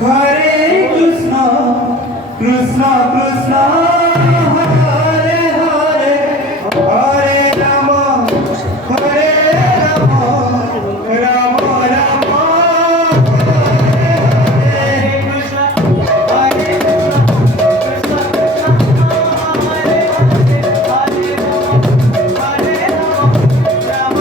Hare Krishna, Krishna Krishna, Hare Hare, Hare Rama, Hare Rama, Rama Rama, Hare Krishna, Hare Krishna, Krishna Krishna, Hare Hare, Hare Rama, Hare Rama, Rama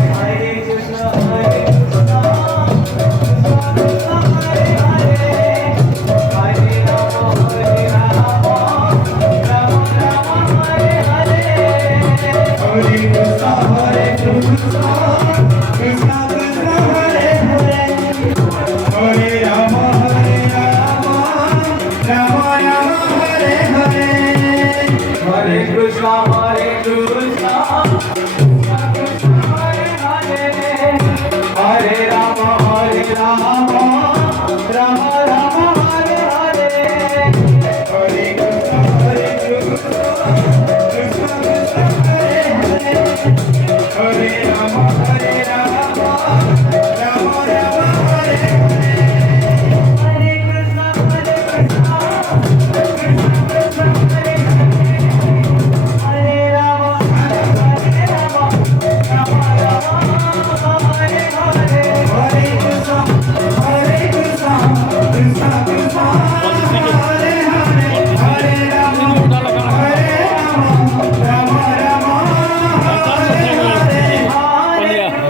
Rama, Hare Hare, Hare Krishna, Hare Krishna, Krishna Krishna, Hare Hare, Hare Rama, Hare Rama, Rama Rama, Hare Krishna, Hare Krishna, Krishna Krishna, Hare Hare, Hare Rama, Hare Rama, Rama Rama, Hare Hare, Hare Krishna, Hare Krishna, Krishna Krishna, Hare Hare, Hare Rama, Hare Rama, Rama Rama, Hare Hare, Hare Krishna, Hare Krishna, Krishna Krishna, Hare Hare,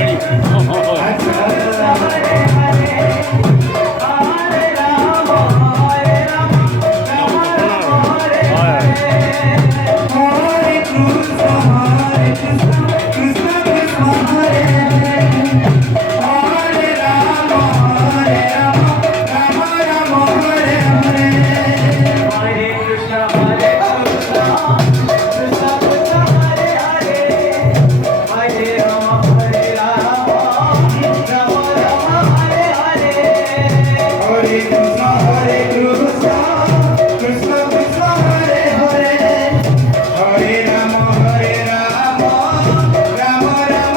Hare Rama, Hare Rama, Rama Rama, Hare Hare, Hare Krishna, Hare Krishna, Krishna Krishna, Hare Hare, Hare Rama, Hare Rama, Rama Rama, Hare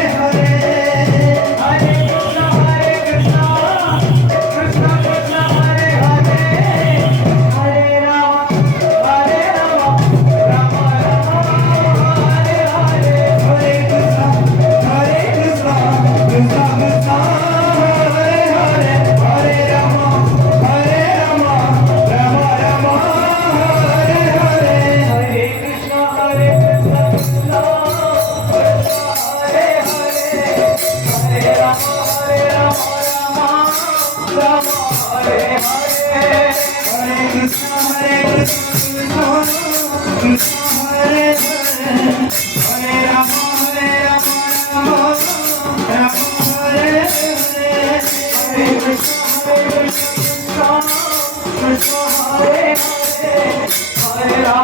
Hare, Hare Krishna, Hare Krishna, Krishna Krishna, Hare Hare, Hare Rama,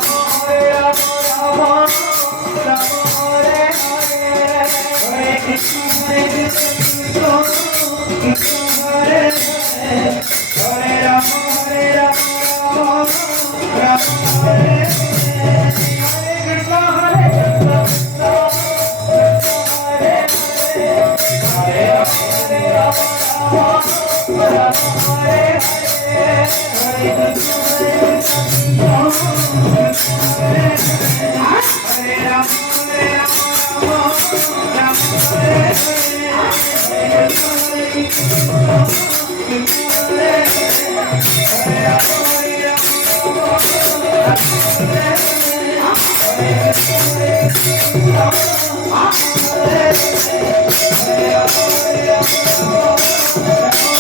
Hare Rama, Rama Rama, Hare Hare, Hare Krishna, Hare Krishna, Krishna Krishna, Hare Hare, Hare Rama, Hare Rama, Rama Rama, Hare Hare, Hare Hare